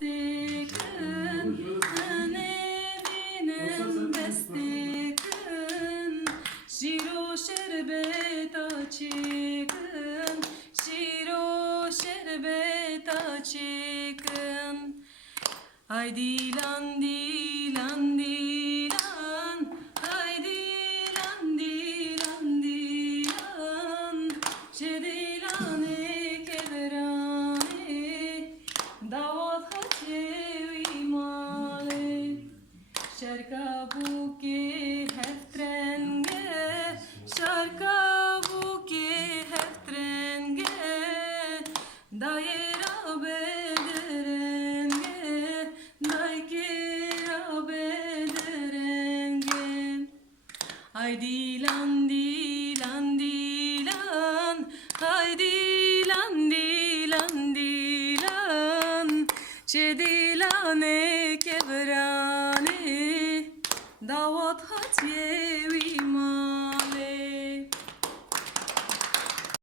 destekın nevinin destekın şiro şerbet açıkın şiro şerbet açıkın haydi lan dilan dilan haydi lan dilan dilan şedilane keverane davat haçevi male şarka buke heftrenge şarka buke heftrenge daira bederenge daikera bederenge haydi lan dilan dilan haydi lan dilan dilan çedilane kevrane davat hatiye vima